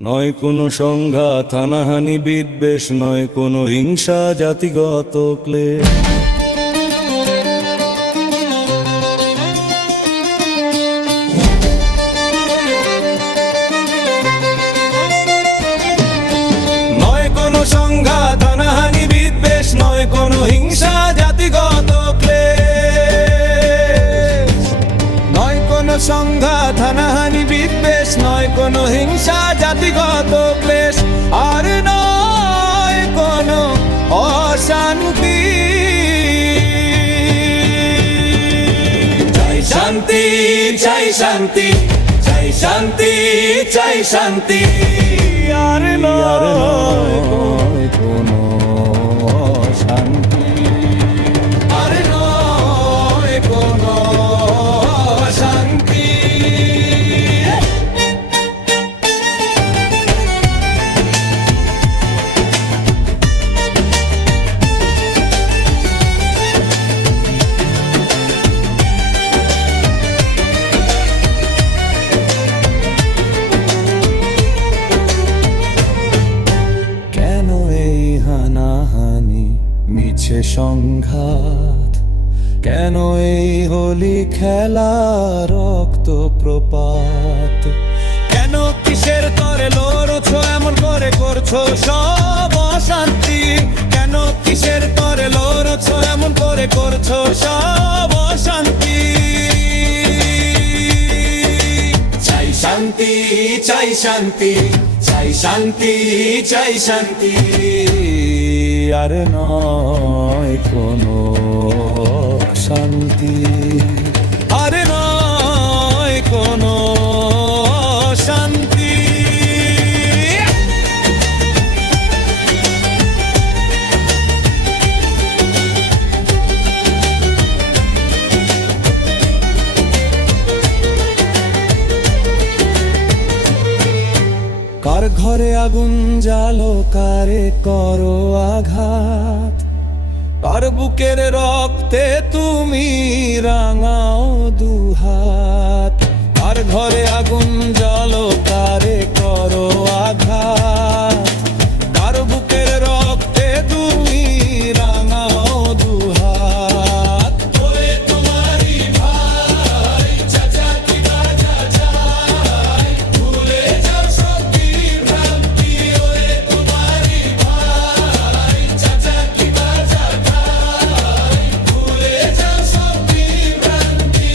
নয় কোনো সংঘাত হানাহানি বিদ্বেষ, নয় কোনো হিংসা জাতিগত ক্লেশ। নয় কোনো সংঘাত হানাহানি বিদ্বেষ, নয় কোনো হিংসা জাতিগত ক্লেশ। নয় কোনো সংঘাত হানাহানি বিদ্বেষ, নয় কোনো হিংসা জাতিগত ক্লেশ। আর নয় কোনো অশান্তি। চাই শান্তি, চাই শান্তি, চাই শান্তি, চাই শান্তি। আর নয় কোনো শান্তি, আর নয় কোনো শান্তি। মিছে সংঘাত কেন? এই হোলি খেলা রক্ত প্রপাত কেন? কিসের তরে লড়ছো এমন করে করছো সব অশান্তি? কেন কিসের তরে লড়ছো এমন করে করছো সব অশান্তি? চাই শান্তি, চাই শান্তি, চাই শান্তি, চাই শান্তি। আর নয় কোনো শান্তি, আর নয় কোনো শান্তি। কার ঘরে আগুন জ্বালো, কারে করো আঘাত? কার বুকের রক্তে তুমি রাঙাও দুহাত? কার ঘরে আগুন জ্বালো, কারে করো আঘাত? কার বুকের রক্তে তুমি রাঙাও দুহাত? ওরে তোমারি ভাই চাচা কি বাজা যায়, ভুলে যাও সব বিভ্রান্তি। ওরে তোমারি ভাই চাচা কি বাজা যায়, ভুলে যাও সব বিভ্রান্তি।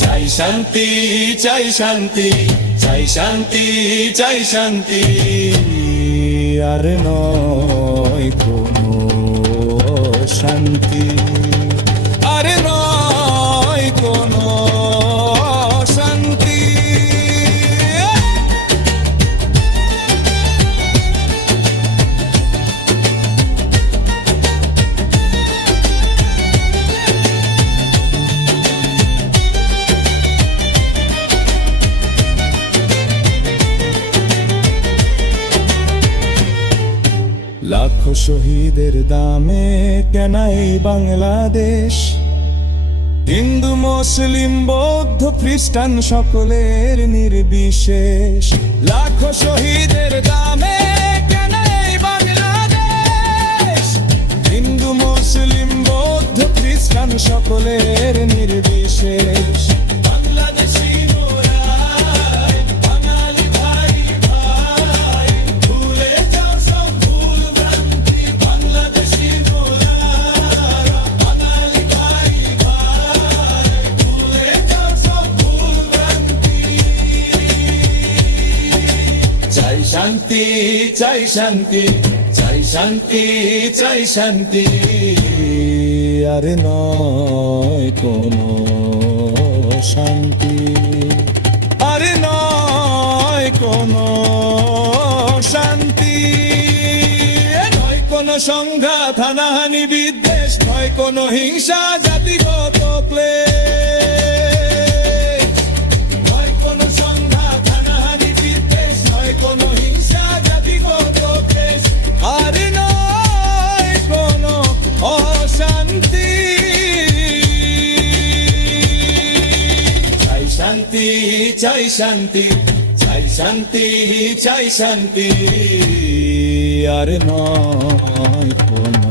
চাই শান্তি, চাই শান্তি, চাই শান্তি, চাই শান্তি। আর নয় কোনো শান্তি, আর নয় কোনো শান্তি। লাখো শহীদের দামে কেনা এই বাংলাদেশ? হিন্দু মুসলিম বৌদ্ধ খ্রিস্টান সকলের নির্বিশেষ। লাখো শহীদের দামে কেনা এই বাংলাদেশ? হিন্দু মুসলিম বৌদ্ধ খ্রিস্টান সকলের নির্বিশেষ। বাংলাদেশী মোরাই, বাঙালি ভাই ভাই, ভুলে যাও সব ভুল ভ্রান্তি। বাংলাদেশী মোরাই, বাঙালি ভাই ভাই, ভুলে যাও সব ভুল ভ্রান্তি। চাই শান্তি, চাই শান্তি, চাই শান্তি, চাই শান্তি। আর নয় কোনো শান্তি, আর নয় কোনো শান্তি। নয় কোনো সংঘাত হানাহানি বিদ্বেষ, নয় কোনো হিংসা জাতিগত ক্লেশ। নয় কোনো সংঘাত হানাহানি বিদ্বেষ, নয় কোনো হিংসা জাতিগত ক্লেশ। আর নয় কোনো অশান্তি। চাই শান্তি, চাই শান্তি, চাই শান্তি, চাই শান্তি, আর নয় কোনো